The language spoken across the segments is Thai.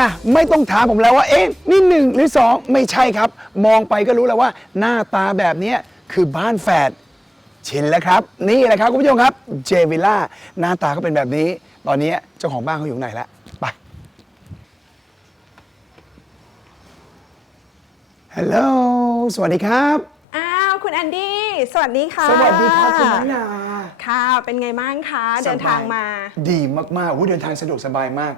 ล่ะ ไม่ต้องถามผมแล้วว่า เอ๊ะ นี่หนึ่งหรือสองไม่ใช่ครับ มองไปก็รู้แล้วว่า หน้าตาแบบเนี้ยคือบ้านแฝดชินแล้วครับ นี่แหละครับคุณผู้ชมครับเจวิล่าหน้าตาก็เป็นแบบนี้ ตอนนี้เจ้าของบ้านเขาอยู่ไหนแล้วไปฮัลโหลสวัสดีครับ อ้าว คุณแอนดี้สวัสดีค่ะสวัสดีครับคุณน้อยนา ค่ะ เป็นไงบ้างคะ เดินทางมา ดีมากๆอุ๊ยเดินทางสะดวกสบายมาก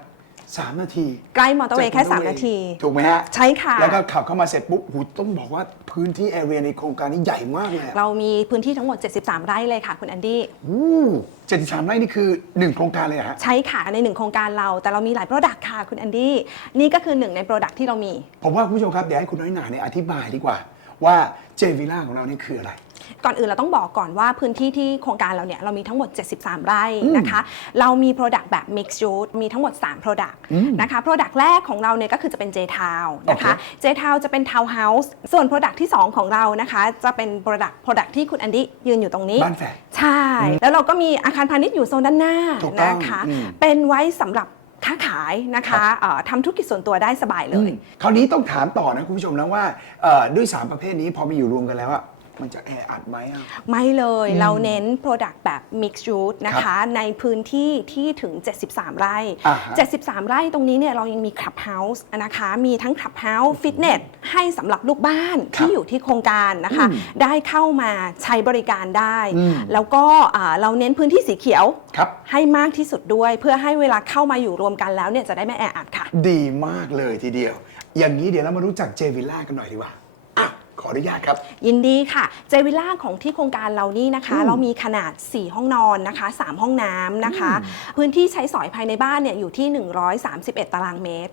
3 นาทีใกล้มอเตอร์เวย์แค่ จก3 นาที ถูกไหมฮะใช่ค่ะ แล้วก็ขับเข้ามาเสร็จปุ๊บหูต้องบอกว่าพื้นที่แอเรียในโครงการนี้ใหญ่มากเลยอะเรามีพื้นที่ทั้งหมด 73 ไร่เลยค่ะคุณแอนดี้ อู้เจ็ดสิบสามไร่นี่คือ 1 โครงการเลยเหรอฮะ ใช่ค่ะในหนึ่งโครงการเรา แต่เรามีหลายโปรดักต์ค่ะคุณแอนดี้ นี่ก็คือหนึ่งในโปรดักต์ที่เรามี ผมว่าคุณผู้ชมครับ เดี๋ยวให้คุณน้อยหนาเนี่ยอธิบายดีกว่าว่าเจวิล่าของเรานี่คืออะไร ก่อนอื่นเราต้องบอกก่อนว่าพื้นที่ที่โครงการเราเนี่ยเรามีทั้งหมด 73 ไร่นะคะ เรามี Product แบบ Mixed Use มีทั้งหมด 3 Product นะคะ Product แรกของเราเนี่ยก็คือจะเป็น J Town นะคะโอเค J Town จะเป็น Townhouse ส่วน Product ที่ 2 ของเรานะคะ จะเป็น Product Product ที่คุณแอนดี้ยืนอยู่ตรงนี้บ้านแฝดใช่ แล้วเราก็มีอาคารพาณิชย์อยู่โซนด้านหน้าถูกต้องนะคะอืมเป็นไว้สำหรับค้าขายนะคะเอ่อทำธุรกิจส่วนตัวได้สบายเลย คราวนี้ต้องถามต่อนะคุณผู้ชมนะว่าเอ่อด้วย 3 ประเภทนี้พอมาอยู่รวมกันแล้วอะ มันจะแออัดไหมอะ ไม่เลยเราเน้น Product แบบ Mixed Use นะคะ ในพื้นที่ที่ถึง 73 ไร่ อ่าฮะ73 ไร่ตรงนี้เนี่ยเรายังมี Clubhouse นะคะ มีทั้ง Clubhouse Fitness ให้สำหรับลูกบ้านที่อยู่ที่โครงการนะคะได้เข้ามาใช้บริการได้ อืม แล้วก็อ่าเราเน้นพื้นที่สีเขียวครับ ให้มากที่สุดด้วย เพื่อให้เวลาเข้ามาอยู่รวมกันแล้วเนี่ยจะได้ไม่แออัดค่ะ ดีมากเลยทีเดียว อย่างนี้เดี๋ยวเรามารู้จักเจวิล่ากันหน่อยดีกว่าอะ ขออนุญาตครับ ยินดีค่ะ เจวิลล่าของที่โครงการเรานี่นะคะ เรามีขนาด 4 ห้องนอนนะคะ 3 ห้องน้ำนะคะ พื้นที่ใช้สอยภายในบ้านเนี่ยอยู่ที่ 131 ตารางเมตร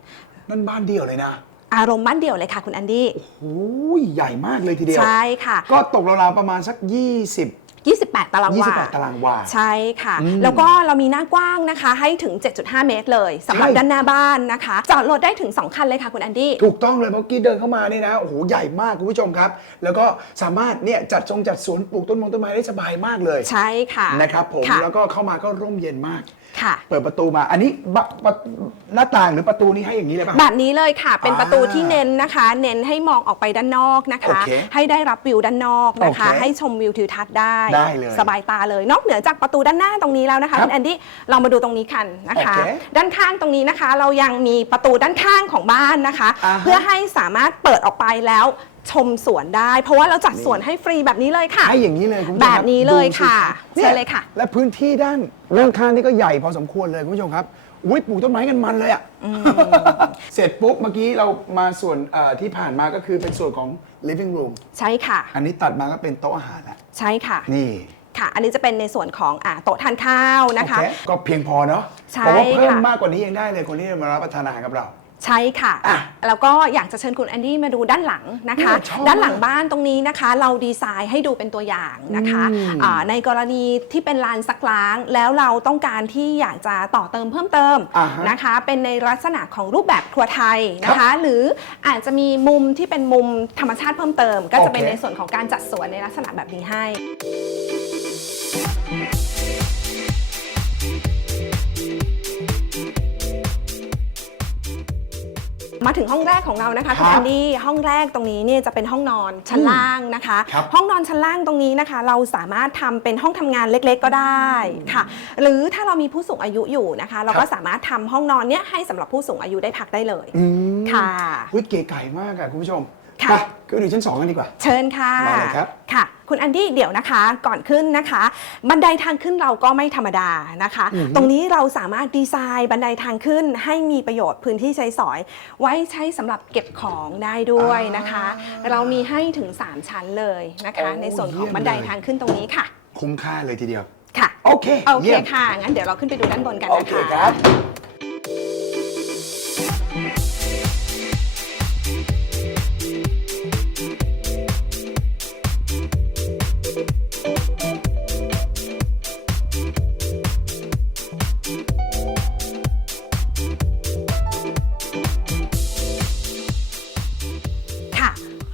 นั่นบ้านเดียวเลยนะ อารมณ์บ้านเดี่ยวเลยค่ะคุณแอนดี้โอ้ยใหญ่มากเลยทีเดียว ใช่ค่ะ ก็ตกราวๆประมาณสัก 20 28 ตารางวา 28 ตารางวา ใช่ค่ะแล้วก็เรามีหน้ากว้างนะคะ ให้ถึง 7.5 เมตรเลยสำหรับใช่ ด้านหน้าบ้านนะคะ จอดรถได้ถึง 2 คันเลยค่ะคุณแอนดี้ ถูกต้องเลยเมื่อกี้เดินเข้ามาเนี่ยนะโอ้โหใหญ่มากคุณผู้ชมครับ แล้วก็สามารถเนี่ยจัดทรงจัดสวนปลูกต้นมงต้นไม้ได้สบายมากเลยใช่ค่ะนะครับผมค่ะ แล้วก็เข้ามาก็ร่มเย็นมาก ค่ะ เปิดประตูมา อันนี้บะบะหน้าต่างหรือประตูนี้ให้อย่างนี้เลยป่ะ แบบนี้เลยค่ะ เป็นอ่าประตูที่เน้นนะคะ เน้นให้มองออกไปด้านนอกนะคะ โอเคให้ได้รับวิวด้านนอกนะคะ โอเคให้ชมวิวทิวทัศน์ได้ ได้เลยสบายตาเลย นอกเหนือจากประตูด้านหน้าตรงนี้แล้วนะคะครับคุณแอนดี้ เรามาดูตรงนี้กันนะคะ โอเคด้านข้างตรงนี้นะคะ เรายังมีประตูด้านข้างของบ้านนะคะ อ่าฮะ เพื่อให้สามารถเปิดออกไปแล้ว ชมสวนได้ เพราะว่าเราจัดสวนให้ฟรีแบบนี้เลยค่ะ ให้อย่างนี้เลยคุณผู้ชมแบบนี้เลยดูสิค่ะนี่เชิญเลยค่ะ และพื้นที่ด้านด้านข้างนี่ก็ใหญ่พอสมควรเลยคุณผู้ชมครับอุ้ยปลูกต้นไม้กันมันเลยอะ เสร็จปุ๊บเมื่อกี้เรามาส่วนเอ่อที่ผ่านมาก็คือเป็นส่วนของ living room ใช่ค่ะ อันนี้ตัดมาก็เป็นโต๊ะอาหารแล้วใช่ค่ะ นี่ ค่ะ อันนี้จะเป็นในส่วนของอ่าโต๊ะทานข้าวนะคะ โอเก็เพียงพอเนาะใช่เพราะว่าเพิ่มค่ะ มากกว่านี้ยังได้เลยคนที่มารับประทานอาหารกับเรา ใช่ค่ะ อะแล้วก็อยากจะเชิญคุณแอนดี้มาดูด้านหลังนะคะเนี่ยชอบด้านหลังบ้านตรงนี้นะคะ เราดีไซน์ให้ดูเป็นตัวอย่างนะคะอืม อ่าในกรณีที่เป็นลานซักล้าง แล้วเราต้องการที่อยากจะต่อเติมเพิ่มเติม อ่าฮะ นะคะ เป็นในลักษณะของรูปแบบครัวไทยนะคะหรืออาจจะมีมุมที่เป็นมุมธรรมชาติเพิ่มเติม ก็จะเป็นโอเค ในส่วนของการจัดสวนในลักษณะแบบนี้ให้ มาถึงห้องแรกของเรานะคะคุณครับแอนดี้ห้องแรกตรงนี้เนี่ยจะเป็นห้องนอนชั้นล่างนะคะ ครับ ห้องนอนชั้นล่างตรงนี้นะคะ เราสามารถทำเป็นห้องทำงานเล็กๆก็ได้ค่ะ หรือถ้าเรามีผู้สูงอายุอยู่นะคะ เราก็สามารถทำห้องนอนเนี้ยให้สำหรับผู้สูงอายุได้พักได้เลยอืมค่ะวิเก๋ไก่มากอะคุณผู้ชม ค่ะไปก็ดูชั้นสองกันดีกว่า เชิญค่ะมาเลยครับค่ะ คุณแอนดี้เดี๋ยวนะคะ ก่อนขึ้นนะคะ บันไดทางขึ้นเราก็ไม่ธรรมดานะคะ ตรงนี้เราสามารถดีไซน์บันไดทางขึ้น ให้มีประโยชน์พื้นที่ใช้สอย ไว้ใช้สำหรับเก็บของได้ด้วยนะคะ เรามีให้ถึง 3 ชั้นเลยนะคะโอ้ในส่วนของเยี่ยมบันไดเลยทางขึ้นตรงนี้ค่ะ คุ้มค่าเลยทีเดียวค่ะโอเคโอเคยี่ยมค่ะงั้นเดี๋ยวเราขึ้นไปดูด้านบนกันโอนะเคคะ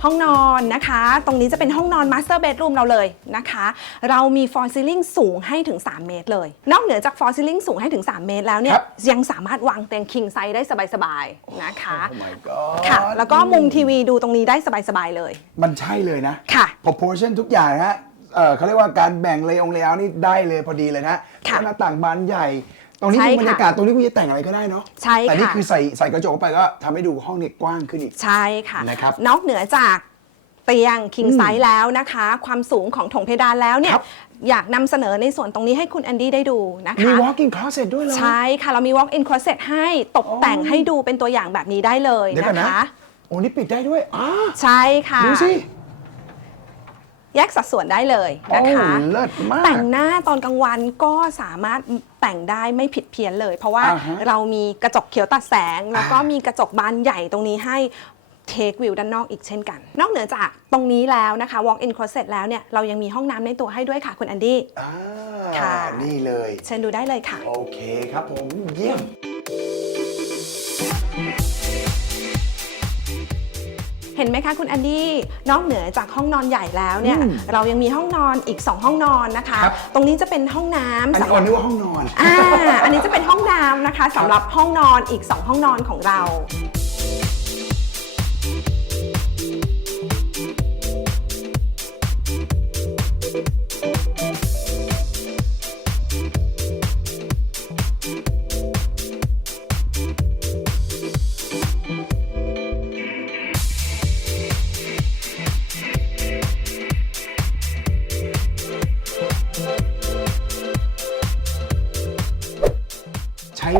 ห้องนอนนะคะ ตรงนี้จะเป็นห้องนอน Master Bedroom เราเลยนะคะ เรามี Fall Ceiling สูงให้ถึง 3 เมตรเลย นอกเหนือจาก Fall Ceiling สูงให้ถึง 3 เมตรแล้วเนี่คยรับยังสามารถวางเตียง King Size ได้สบายๆนะคะโอ้ my god ค่ะ แล้วก็มุมทีวีดูตรงนี้ได้สบายๆเลย มันใช่เลยนะค่ะ proportion ทุกอย่างนะฮะเอ่อเขาเรียกว่าการแบ่งเลยองเลยเอานี่ได้เลยพอดีเลยนะค่ะหน้าต่างบานใหญ่ ตรงนี้ใช่คือบรรยากาศตรงนี้คุณจะแต่งอะไรก็ได้เนาะใช่แต่นี่ค่ะ คือใส่ใส่กระจกเข้าไปก็ทำให้ดูห้องเนี่ยกว้างขึ้นอีก ใช่ค่ะ นะครับนอกเหนือจากเตียง King Size แล้วนะคะ ความสูงของถงเพดานแล้วเนี่ย ครับ อยากนำเสนอในส่วนตรงนี้ให้คุณแอนดี้ได้ดูนะมี คะ walk-in closet ด้วยเหรอ ใช่ค่ะ เรามี walk in closet ให้ตกแต่งให้ดูเป็นตัวอย่างแบบนี้ได้เลยเดี๋ยวก่อนะนนะ คะ โอ้นี่ปิดได้ด้วยอ้า ใช่ค่ะ ดูสิ แยกสัดส่วนได้เลยนะคะโอ้เลิศมาก แต่งหน้าตอนกลางวันก็สามารถแต่งได้ไม่ผิดเพี้ยนเลย เพราะว่าอ่าฮะเรามีกระจกเขียวตัดแสง แล้วก็อ่ามีมีกระจกบานใหญ่ตรงนี้ให้เทควิวด้านนอกอีกเช่นกัน นอกเหนือจากตรงนี้แล้วนะคะ walk in closet แล้วเนี่ย เรายังมีห้องน้ำในตัวให้ด้วยค่ะ คุณแอนดี้อ่าค่ะ นี่เลย เชิญดูได้เลยค่ะ โอเคครับผมเยี่ยม เห็นไหมคะคุณแอนดี้นอกเหนือจากห้องนอนใหญ่แล้วเนี่ย อืม เรายังมีห้องนอนอีก 2 ห้องนอนนะคะ ครับ ตรงนี้จะเป็นห้องน้ำอันนี้สำหอ่อรันบนึกว่าห้องนอน อ่า อันนี้จะเป็นห้องน้ำนะคะสำหรับห้องนอนอีก 2 ห้องนอนของเรา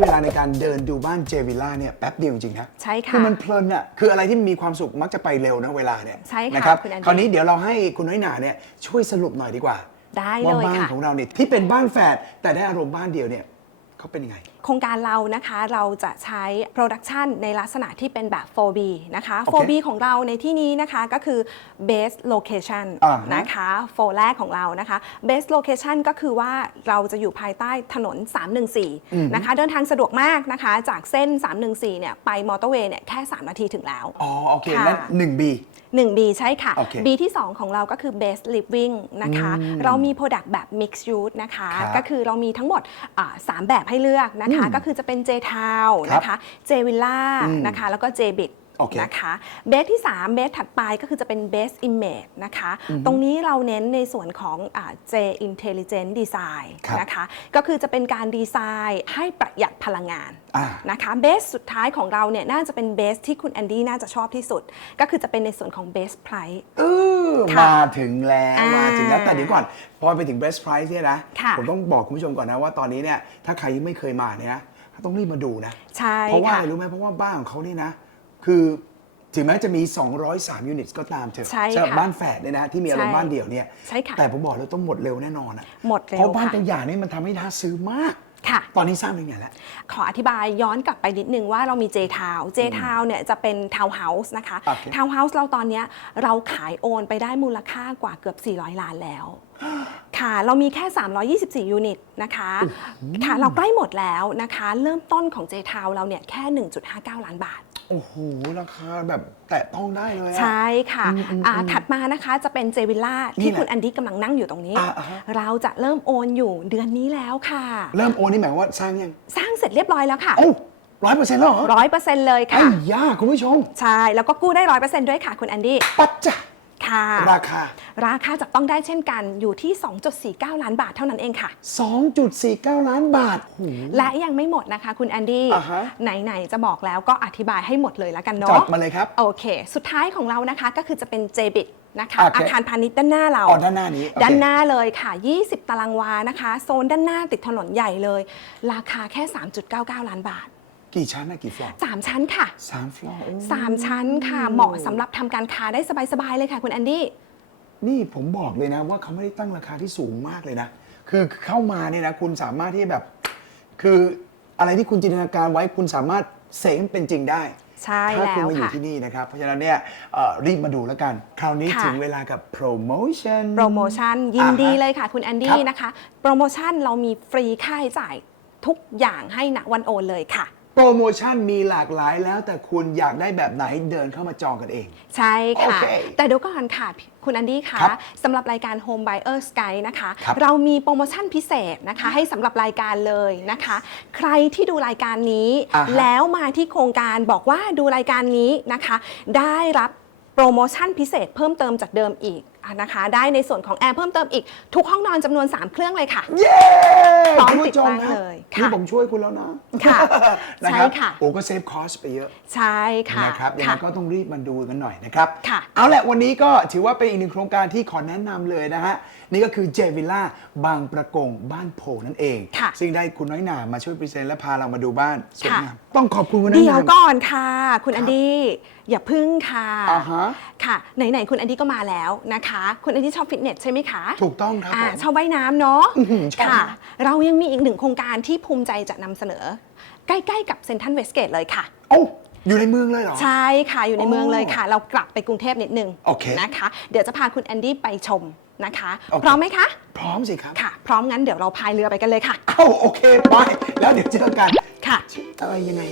เวลาในการเดินดูบ้านเจวิลล่าเนี่ยแป๊บเดียวจริงๆนะใช่ค่ะ คือมันเพลินอะคืออะไรที่มีความสุขมักจะไปเร็วนะเวลาเนี่ยใช่ค่ะนะครับคุณแอนดี้ คราวนี้เดี๋ยวเราให้คุณน้อยหนาเนี่ยช่วยสรุปหน่อยดีกว่าได้ว่าเลยบ้านค่ะ ของเราเนี่ยที่เป็นบ้านแฝดแต่ได้อารมณ์บ้านเดียวเนี่ยเขาเป็นยังไง โครงการเรานะคะเราจะใช้โปรดักชันในลักษณะที่เป็นแบบ 4B นะคะโอเค 4B ของเราในที่นี้นะคะก็คือ base location อ่าฮะ นะคะ4แรกของเรานะคะ base location ก็คือว่าเราจะอยู่ภายใต้ถนน 314 นะคะ เดินทางสะดวกมากนะคะ จากเส้น 314 เนี่ยไปมอเตอร์เวย์เนี่ยแค่ 3 นาทีถึงแล้ว อ๋อโอเคค่ะ นั่นหนึ่งบี 1B ใช่ค่ะ โอเค B ที่ 2 ของเราก็คือ best living นะคะเรามี Product แบบ mixed use นะคะ ครับก็คือเรามีทั้งหมดอ่าสามแบบให้เลือกนะคะก็คือจะเป็น J Town ครับนะคะ J Villa อืมนะคะแล้วก็ J Bit โอเคนะคะเบสที่ 3 เบสถัดไปก็คือจะเป็น best image นะคะ ตรงนี้เราเน้นในส่วนของอ่า J intelligent design ครับนะคะก็คือจะเป็นการดีไซน์ให้ประหยัดพลังงานอ่านะคะเบสสุดท้ายของเราเนี่ยน่าจะเป็นเบสที่คุณแอนดี้น่าจะชอบที่สุด ก็คือจะเป็นในส่วนของเบสไพรส์เออ ค่ะมาถึงแล้วอ่ามมาถึงแล้วแต่เดี๋ยวก่อน พอไปถึง best price เนี่ยนะค่ะ ผมต้องบอกคุณผู้ชมก่อนนะว่าตอนนี้เนี่ยถ้าใครยังไม่เคยมาเนี่ยนะต้องรีบมาดูนะ ใช่เพราะว่าค่ะ อะไรรู้ไหมเพราะว่าบ้านของเขานี่นะ คือถึงแม้จะมี 203 ยูนิตก็ตามเถอะใช่สำหรับค่ะบ้านแฝดเนี่ยนะ ที่มีอารมณ์ใช่บ้านเดี่ยวเนี่ย ใช่ค่ะ แต่ผมบอกเลยต้องหมดเร็วแน่นอนอะหมดเร็วเพราะบ้านค่ะ ตัวอย่างนี่มันทำให้น่าซื้อมาก ค่ะ ตอนนี้สร้างเป็นไงแล้ว ขออธิบายย้อนกลับไปนิดนึงว่าเรามี J Town J Town เนี่ยจะเป็นทาวน์เฮาส์นะคะโอเค ทาวน์เฮาส์เราตอนเนี้ยเราขายโอนไปได้มูลค่ากว่าเกือบ 400 ล้านแล้ว ค่ะ เรามีแค่ 324 ยูนิตนะคะ ค่ะ เราใกล้หมดแล้วนะคะ เริ่มต้นของ J Town เราเนี่ยแค่ 1.59 ล้านบาท โอ้โห ราคาแบบแตะต้องได้เลยอะ ใช่ค่ะอ่าถัดมานะคะจะเป็นเจวิลล่านี่ที่แหละคุณแอนดี้กำลังนั่งอยู่ตรงนี้ อ่าอ่าฮะ เราจะเริ่มโอนอยู่เดือนนี้แล้วค่ะ เริ่มโอนนี่หมายความว่าสร้างยังสร้างเสร็จเรียบร้อยแล้วค่ะโอ้ร้อยเปอร์เซ็นต์แล้วเหรอร้อยเปอร์เซ็นต์เลยไอ้ค่ะยาคุณผู้ชม ใช่ แล้วก็กู้ได้ร้อยเปอร์เซ็นต์ด้วยค่ะคุณแอนดี้ ปัจจ้ะ ค่ะราคา ราคาจับต้องได้เช่นกันอยู่ที่ 2.49 ล้านบาทเท่านั้นเองค่ะ 2.49 ล้านบาทโอ้โหและยังไม่หมดนะคะคุณแอนดี้อ่าฮะ ไหน ๆ จะบอกแล้วก็อธิบายให้หมดเลยแล้วกันจัเนาะดมาเลยครับ โอเค สุดท้ายของเรานะคะก็คือจะเป็น JBIT นะคะ โอเค อาคารพาณิชย์ด้านหน้าเรา อ๋อด้านหน้านี้โอเค ด้านหน้าเลยค่ะ 20 ตารางวานะคะ โซนด้านหน้าติดถนนใหญ่เลย ราคาแค่ 3.99 ล้านบาท กี่ชั้นนะกี่ฟลอร์3ชั้นค่ะสามฟลอร์โอ้3ชั้นค่ะ เหมาะสำหรับทำการค้าได้สบายๆเลยค่ะคุณแอนดี้ นี่ผมบอกเลยนะว่าเขาไม่ได้ตั้งราคาที่สูงมากเลยนะ คือเข้ามาเนี่ยนะคุณสามารถที่แบบ คืออะไรที่คุณจินตนาการไว้คุณสามารถเสกให้เป็นจริงได้ ใช่ถ้าคุณแล้วมาอยู่ค่ะที่นี่นะครับ เพราะฉะนั้นเนี่ยเอ่อรีบมาดูแล้วกัน คราวนี้ค่ะ ถึงเวลากับโปรโมชั่น โปรโมชั่นยินดีอ่าฮะเลยค่ะคุณแอนคดี้รับ นะคะ โปรโมชั่นเรามีฟรีค่าใช้จ่ายทุกอย่างให้ณวันโอนเลยค่ะ โปรโมชั่นมีหลากหลายแล้วแต่คุณอยากได้แบบไหนเดินเข้ามาจองกันเอง ใช่ค่ะ โอเคแต่เดี๋ยวก่อนค่ะคุณอันดี้คะครับสำหรับรายการ Home Buyers Guide นะคะ ครับเรามีโปรโมชั่นพิเศษนะคะ ให้สำหรับรายการเลยนะคะ ใครที่ดูรายการนี้ อ่าฮะ แล้วมาที่โครงการบอกว่าดูรายการนี้นะคะ ได้รับโปรโมชั่นพิเศษเพิ่มเติมจากเดิมอีกอะ นะคะ ได้ในส่วนของแอร์เพิ่มเติมอีกทุกห้องนอนจำนวน 3 เครื่องเลยค่ะ เย้พร้อมคุณติดผู้ชมตั้งครับเลยค่ะ นี่ผมช่วยคุณแล้วนะค่ะนะครับใช่ค่ะ โอ้ก็เซฟคอสไปเยอะใช่ค่ะนะครับยังไงค่ะก็ต้องรีบมาดูกันหน่อยนะครับค่ะ เอาแหละวันนี้ก็ถือว่าเป็นอีกหนึ่งโครงการที่ขอแนะนำเลยนะฮะนี่ก็คือเจวิลล่าบางประกงบ้านโพนั่นเองค่ะ ซึ่งได้คุณน้อยหนามาช่วยพรีเซนต์และพาเรามาดูบ้านสวยค่ะงามต้องขอบคุณคุณน้อยเดี๋หยวนา ก่อนค่ะ คุณอันดี้อย่าพึ่งค่ะอ่าฮะ ค่ะ ไหน ๆ คุณอันดี้ก็มาแล้วนะคะคุณอันดี้ชอบฟิตเนสใช่ไหมคะถูกต้องครับอ่าผม ชอบว่ายน้ำเนาะอื้อหือชอบ ค่ะมากเรายังมีอีกหนึ่งโครงการที่ภูมิใจจะนำเสนอ ใกล้ๆกับเซนทันเวสเกตเลยค่ะ เอ้าอยู่ในเมืองเลยเหรอ ใช่ค่ะอยู่ในเมืองเลยค่ะ เรากลับไปกรุงเทพนิดนึงโอเคนะคะ เดี๋ยวจะพาคุณแอนดี้ไปชมนะคะ โอเค พร้อมไหมคะพร้อมสิครับค่ะ พร้อมงั้นเดี๋ยวเราพายเรือไปกันเลยค่ะเอ้าโอเคไปแล้วเดี๋ยวเจอกันค่ะ อะไรยังไง